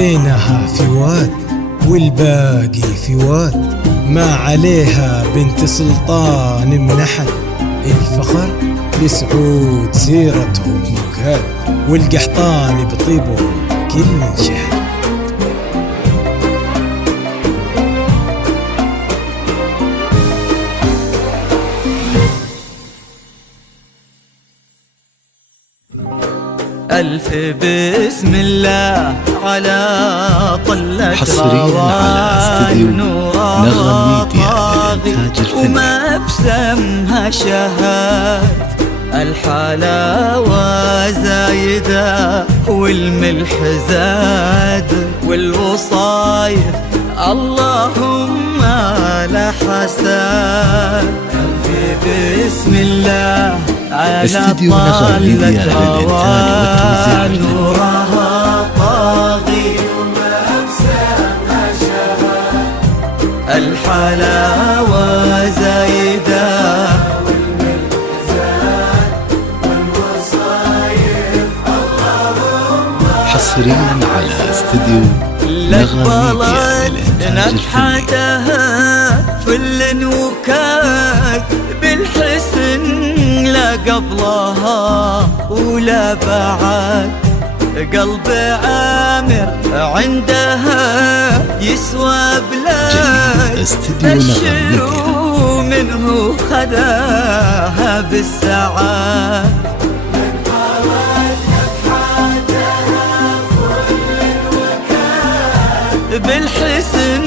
زينها في واد والباقي في واد، ما عليها بنت سلطان منحت. الفخر لسعود سيرتهم مكاد، والقحطاني بطيبهم كل انشهد. ألف بسم الله على طلة حصريا على استديو نغم ميديا للإنتاج الفني. وما بسمها شهاد الحلاوة زايدة والملح زاد والوصايف اللهم لا حساد. ألف بسم الله على استديو نغم ميديا للإنتاج والتوزيع نورها طاغي وما بسمها شهاد الحلاوة زايدة والملح زاد والوصايف اللهم. حصريا على استديو نغم ميديا للإنتاج الفني. فل وكاد بالحسن لا قبلها ولا بعد، قلب عامر عندها يسوى بلاد. بشروا منه خذاها بالسعاد. بالحسن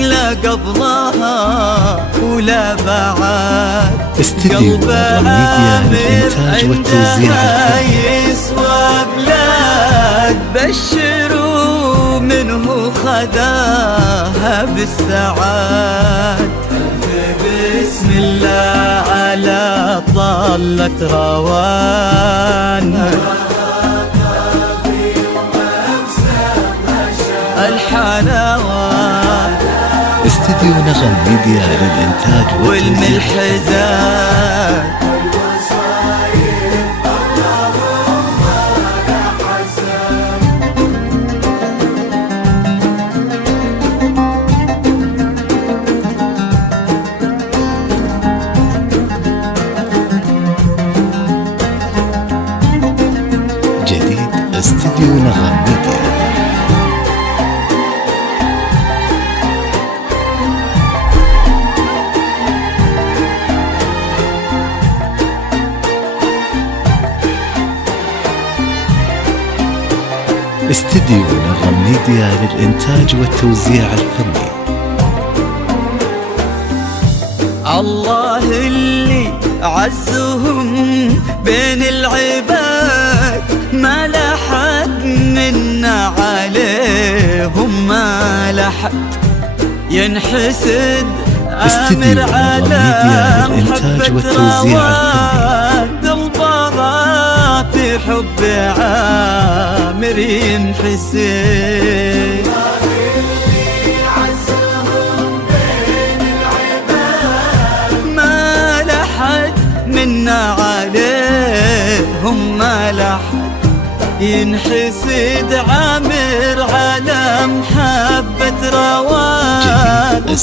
لا قبلها ولا بعد، استديو نغم ميديا للإنتاج والتوزيع الفني. يسوى بلاد بشروا منه خذاها بالسعاد. بسم الله على طلة روان الحلاوة. استديو نغم ميديا للإنتاج والملح زاد جديد. استديو نغم ميديا. استديو نغم ميديا للإنتاج والتوزيع الفني. الله اللي عزهم بين العباد ما لحد منا عليهم ما لحد ينحسد. استديو نغم ميديا للإنتاج والتوزيع الفني. البغى في حب عامر ينحسد. ما لحد منا عليهم ما لحد ينحسد. عامر على محبة روان.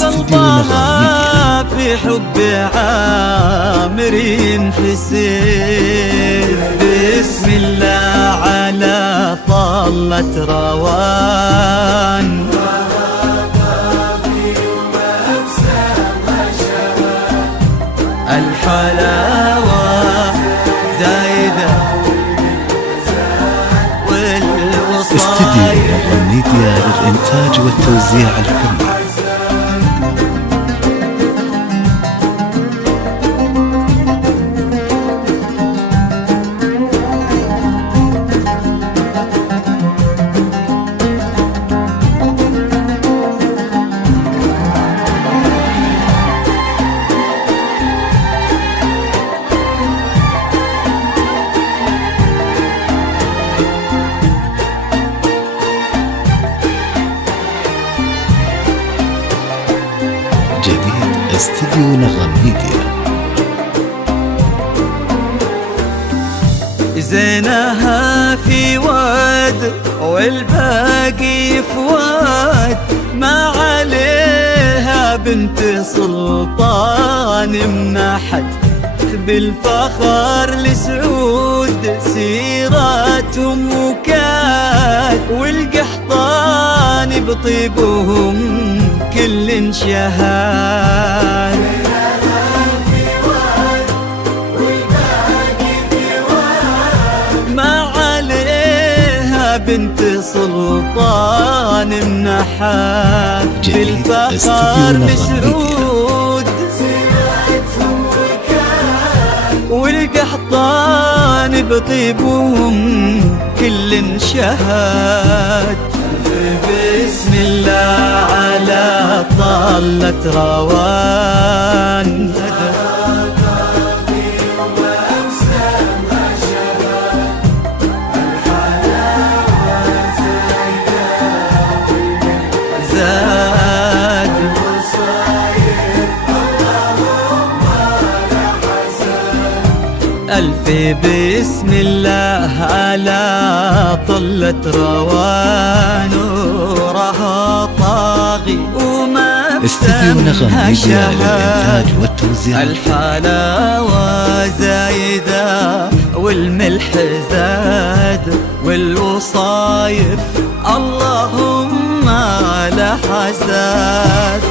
قلبها في حب عامر ينحسد. بسم الله على طلة روان الحلاوة زايدة استديو نغم ميديا للإنتاج والتوزيع الفني. جديد. استديو نغم ميديا. زينها في واد والباقي فواد، ما عليها بنت سلطان منحت، بالفخر لسعود سيراتهم وكاد، والقحطان بطيبهم كل شهاد. ما عليها بنت سلطان منحت، بالفخر لسعود والقحطان بطيبهم كل شهاد. بسم الله على طلة روان، ألف بسم الله على طلة روان، نورها طاغي وما استديو نغم ميديا للإنتاج والتوزيع. الحلاوة زايدة والملح زاد والوصايف اللهم لا حساد.